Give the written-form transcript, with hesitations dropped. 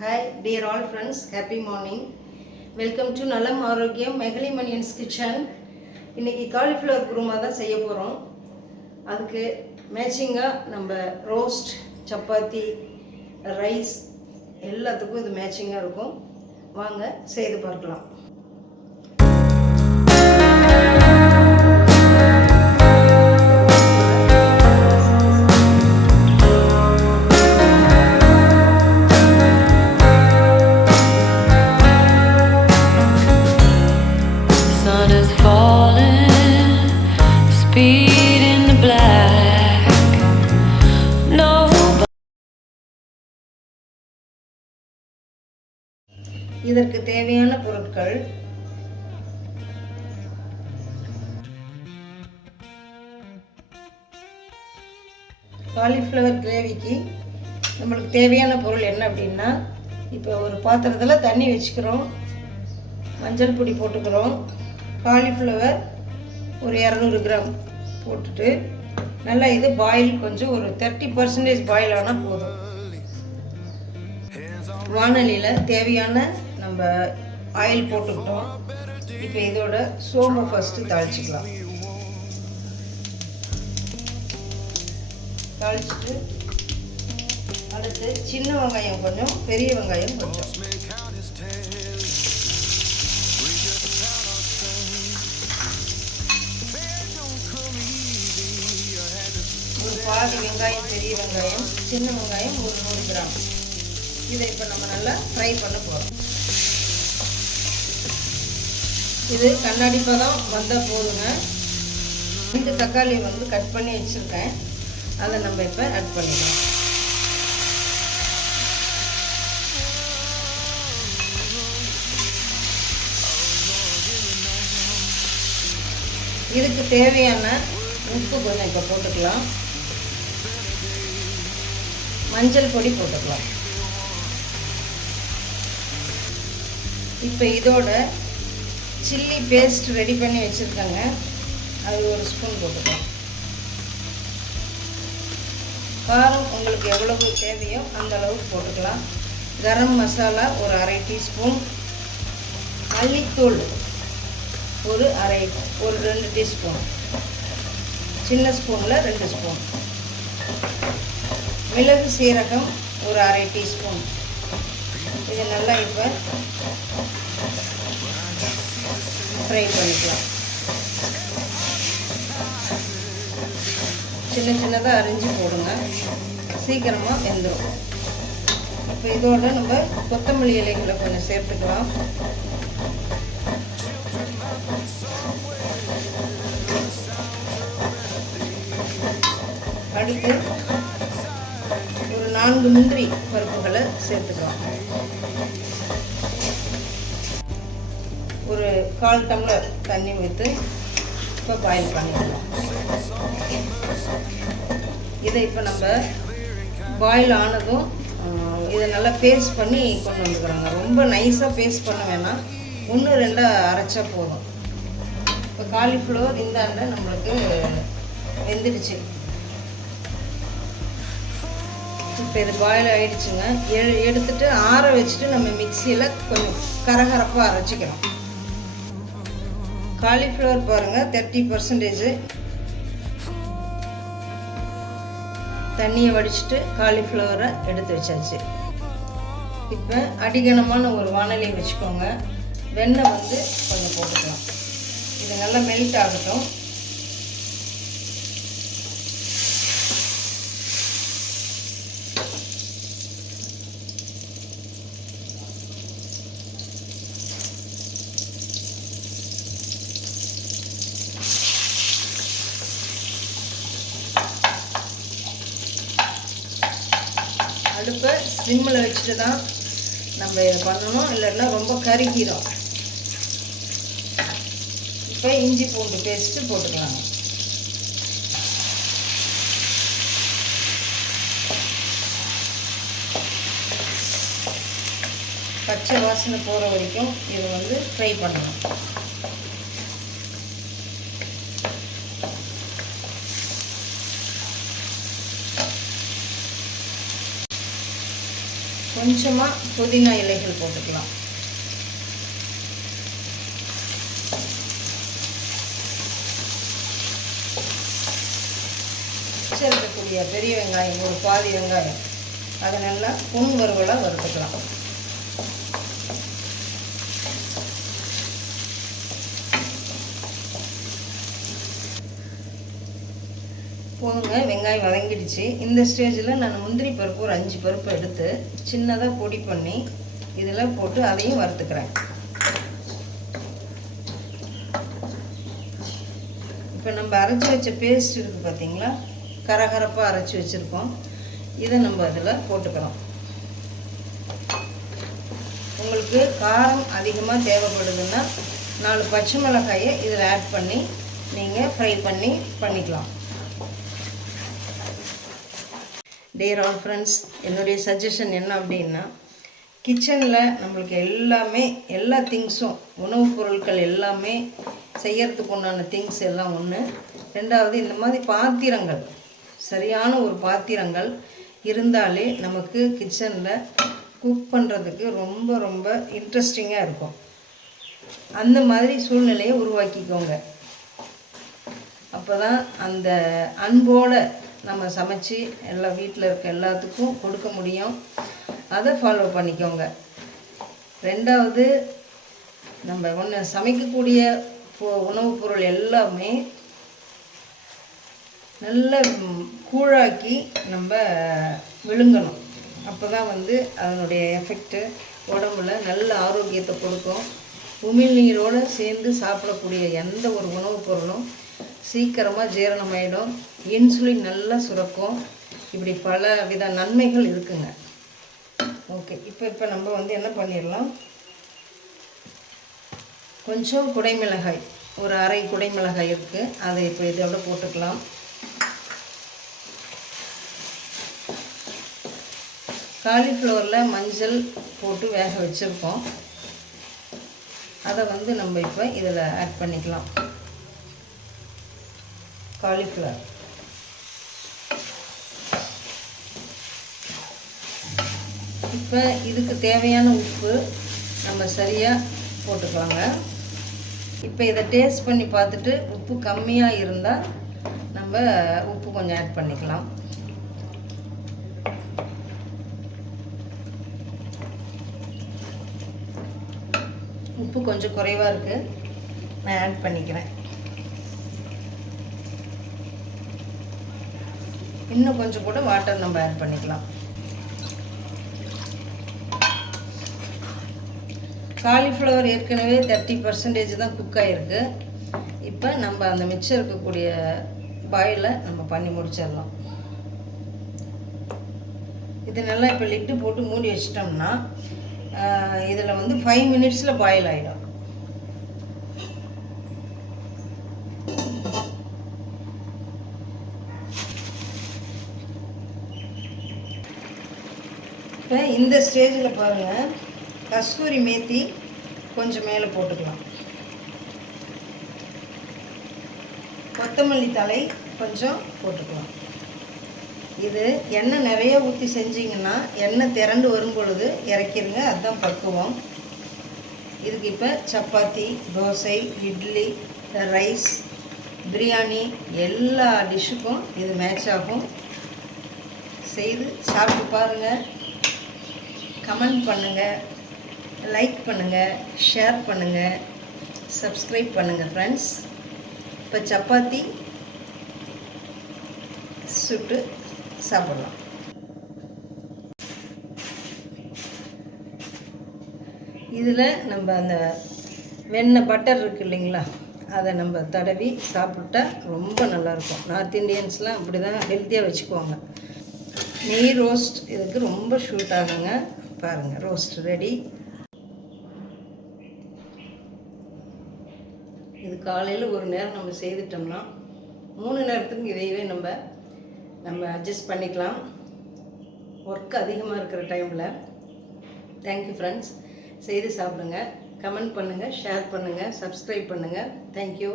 Hi dear all friends, happy morning. Welcome to நலம் ஆரோக்கியம் மெகலி மணியன்ஸ் kitchen. இன்றைக்கி காலிஃப்ளவர் குருமா தான் செய்ய போகிறோம். அதுக்கு மேட்சிங்காக நம்ம ரோஸ்ட், சப்பாத்தி, ரைஸ் எல்லாத்துக்கும் இது மேட்சிங்காக இருக்கும். வாங்க செய்து பார்க்கலாம். இதற்கு தேவையான பொருட்கள் காலிஃப்ளவர் கிரேவிக்கு நம்மளுக்கு தேவையான பொருள் என்ன அப்படின்னா, இப்போ ஒரு பாத்திரத்தில் தண்ணி வச்சுக்கிறோம், மஞ்சள் பொடி போட்டுக்கிறோம், காலிஃப்ளவர் ஒரு 200 கிராம் போட்டுட்டு நல்லா இது பாயில் கொஞ்சம் ஒரு 30% பாயில் ஆனால் போதும். வானலியில் தேவையான நம்ம ஆயில் போட்டுக்கிட்டோம். இப்போ இதோட சோம்பை ஃபஸ்ட்டு தாளிச்சிக்கலாம். தாளிச்சிட்டு அடுத்து சின்ன வெங்காயம் கொஞ்சம், பெரிய வெங்காயம் கொஞ்சம், ஒரு பாதி வெங்காயம், பெரிய வெங்காயம், சின்ன வெங்காயம் ஒரு 100 கிராம். இதை இப்போ நம்ம நல்லா ஃப்ரை பண்ண போகிறோம். இது கண்ணாடி பதம் வந்தால் போதுங்க. 2 தக்காளி கட் பண்ணி வச்சுருக்கேன், அதை நம்ம இப்போ ஆட் பண்ணிக்கலாம். இதுக்கு தேவையான உப்பு கொஞ்சம் இப்போ போட்டுக்கலாம். மஞ்சள் பொடி போட்டுக்கலாம். இப்போ இதோட சில்லி பேஸ்ட் ரெடி பண்ணி வச்சுருக்கேங்க, அது ஒரு ஸ்பூன் போட்டுக்கலாம். காரம் உங்களுக்கு எவ்வளவு தேவையோ அந்த அளவுக்கு போட்டுக்கலாம். கரம் மசாலா ஒரு 1/2 டீஸ்பூன், மல்லித்தூள் ஒரு 2 டீஸ்பூன், சின்ன ஸ்பூனில் 2 ஸ்பூன், மிளகு சீரகம் ஒரு 1/2 டீஸ்பூன். இது நல்லா இப்போ ஃப்ரை பண்ணிக்கலாம். சின்ன சின்னதாக அரிஞ்சு போடுங்க, சீக்கிரமாக வெந்துடும். இப்போ இதோட நம்ம கொத்தமல்லி இலைகளை கொஞ்சம் சேர்த்துக்கலாம். அடுத்து ஒரு 4 முந்திரி பருப்புகளை சேர்த்துக்கலாம். ஒரு 1/4 டம்ளர் தண்ணி ஊற்றி இப்போ பாயில் பண்ணிக்கலாம். இதை இப்போ நம்ம பாயில் ஆனதும் இதை நல்லா பேஸ்ட் பண்ணி கொண்டு வந்துக்கிறாங்க. ரொம்ப நைஸாக பேஸ்ட் பண்ண வேணாம், 1-2 அரைச்சா போதும். இப்போ காலிஃப்ளவர் இந்தாண்ட நம்மளுக்கு வெந்துடுச்சு. இப்போ இது பாயில் ஆகிடுச்சுங்க. எடுத்துட்டு ஆற வச்சுட்டு நம்ம மிக்சியில் கொஞ்சம் கரகரப்பாக அரைச்சிக்கிறோம். காலிஃப்ளவர் பாருங்கள் 30% தண்ணியை வடிச்சிட்டு காலிஃப்ளவரை எடுத்து வச்சாச்சு. இப்போ அடிகனமான ஒரு வானலியை வச்சுக்கோங்க. வெண்ணெய் கொஞ்சம் போட்டுக்கலாம். இது நல்லா மெல்ட் ஆகட்டும். அடுப்பை சிம்மில் வச்சுட்டு தான் நம்ம இதை பண்ணணும், இல்லைன்னா ரொம்ப கருகிடும். இப்போ இஞ்சி பூண்டு பேஸ்ட்டு போட்டுக்கலாம். பச்சை வாசனை போகிற வரைக்கும் இதை ஃப்ரை பண்ணணும். கொஞ்சமாக புதினா இலைகள் போட்டுக்கலாம். இருக்கக்கூடிய பெரிய வெங்காயம் ஒரு பாதி வெங்காயம் அதை நல்லா பொன் வறுவலாக வறுத்துக்கலாம். போதுங்க, வெங்காயம் வதங்கிடுச்சு. இந்த ஸ்டேஜில் நான் முந்திரி பருப்பு ஒரு 5 பருப்பு எடுத்து சின்னதாக பொடி பண்ணி இதில் போட்டு அதையும் வறுத்துக்கிறேன். இப்போ நம்ம அரைச்சி வச்ச பேஸ்ட் இருக்குது பார்த்தீங்களா, கரகரப்பாக அரைச்சி வச்சுருக்கோம். இதை நம்ம அதில் போட்டுக்கிறோம். உங்களுக்கு காரம் அதிகமாக தேவைப்படுதுன்னா 4 பச்சை மிளகாயை இதில் ஆட் பண்ணி நீங்கள் ஃப்ரை பண்ணிக்கலாம். டியர் ஆல் ஃப்ரெண்ட்ஸ், என்னுடைய சஜஷன் என்ன அப்படின்னா, கிச்சனில் நம்மளுக்கு எல்லா திங்ஸும் உணவுப் பொருட்கள் எல்லாமே செய்யறதுக்கு உண்டான திங்ஸ் எல்லாம் ஒன்று. ரெண்டாவது, இந்த மாதிரி பாத்திரங்கள், சரியான ஒரு பாத்திரங்கள் இருந்தாலே நமக்கு கிச்சனில் குக் பண்ணுறதுக்கு ரொம்ப ரொம்ப இன்ட்ரெஸ்டிங்காக இருக்கும். அந்த மாதிரி சூழ்நிலையை உருவாக்கிக்கோங்க. அப்போ தான் அந்த அன்போடு நம்ம சமைச்சு வீட்டில் இருக்க எல்லாத்துக்கும் கொடுக்க முடியும். அதை ஃபாலோ பண்ணிக்கோங்க. ரெண்டாவது, நம்ம சமைக்கக்கூடிய உணவுப் பொருள் எல்லாமே நல்ல கூழாக்கி நம்ம விழுங்கணும். அப்போ தான் அதனுடைய எஃபெக்ட்டு உடம்புல நல்ல ஆரோக்கியத்தை கொடுக்கும். உமிழ்நீரோடு சேர்ந்து சாப்பிடக்கூடிய எந்த ஒரு உணவுப் பொருளும் சீக்கிரமாக ஜீரணமாயிடும். இன்சுலின் நல்லா சுரக்கும். இப்படி பல வித நன்மைகள் இருக்குங்க. ஓகே, இப்போ நம்ம என்ன பண்ணிடலாம், கொஞ்சம் குடைமிளகாய், ஒரு அரை குடைமிளகாய் இருக்குது, அதை இப்போ இதோட போட்டுக்கலாம். காலிஃப்ளவரில் மஞ்சள் போட்டு வேக வச்சுருக்கோம். அதை நம்ம இப்போ இதில் ஆட் பண்ணிக்கலாம். காலிஃப்ளவர் இப்போ இதுக்கு தேவையான உப்பு நம்ம சரியாக போட்டுக்கலாங்க. இப்போ இதை டேஸ்ட் பண்ணி பார்த்துட்டு உப்பு கம்மியாக இருந்தால் நம்ம உப்பு கொஞ்சம் ஆட் பண்ணிக்கலாம். உப்பு கொஞ்சம் குறைவாக இருக்குது, நான் ஆட் பண்ணிக்கிறேன். இன்னும் கொஞ்சம் கூட வாட்டர் நம்ம ஆட் பண்ணிக்கலாம். காலிஃப்ளவர் ஏற்கனவே 30% தான் குக் ஆகிருக்கு. இப்போ நம்ம அந்த மிச்சம் இருக்கக்கூடிய பாயிலை நம்ம பண்ணி முடிச்சிடலாம். இது நல்லா இப்போ லிட்டு போட்டு மூடி வச்சிட்டோம்னா இதில் 5 மினிட்ஸில் பாயில் ஆகிடும். இப்போ இந்த ஸ்டேஜில் பாருங்கள், கஸ்தூரி மேத்தி கொஞ்சம் மேலே போட்டுக்கலாம். கொத்தமல்லி தழை கொஞ்சம் போட்டுக்கலாம். இது எண்ணெய் நிறைய ஊற்றி செஞ்சிங்கன்னா எண்ணெய் திரண்டு வரும் பொழுது இறக்கிடுங்க, அதுதான் பக்குவம். இதுக்கு இப்போ சப்பாத்தி, தோசை, இட்லி, ரைஸ், பிரியாணி எல்லா டிஷ்ஷுக்கும் இது மேட்ச் ஆகும். செய்து சாப்பிட்டு பாருங்கள். கமெண்ட் பண்ணுங்கள், லைக் பண்ணுங்கள், ஷேர் பண்ணுங்கள், சப்ஸ்கிரைப் பண்ணுங்கள் ஃப்ரெண்ட்ஸ். இப்போ சப்பாத்தி சுட்டு சாப்பிடலாம். இதில் நம்ம அந்த வெண்ணெய் பட்டர் இருக்குது இல்லைங்களா, அதை நம்ம தடவி சாப்பிட்டா ரொம்ப நல்லாயிருக்கும். நார்த் இண்டியன்ஸ்லாம் அப்படி தான் ஹெல்த்தியாக வச்சுக்குவாங்க. நெய் ரோஸ்ட் இதுக்கு ரொம்ப ஷூட் ஆகுங்க. பாருங்கள், ரோஸ்ட் ரெடி. இது காலையில் ஒரு நேரம் நம்ம செய்துட்டோம்னா 3 நேரத்துக்கு இதையவே நம்ம அட்ஜஸ்ட் பண்ணிக்கலாம், ஒர்க் அதிகமாக இருக்கிற டைமில். Thank you friends. செய்து சாப்பிடுங்க, கமெண்ட் பண்ணுங்கள், ஷேர் பண்ணுங்கள், சப்ஸ்கிரைப் பண்ணுங்கள். தேங்க்யூ.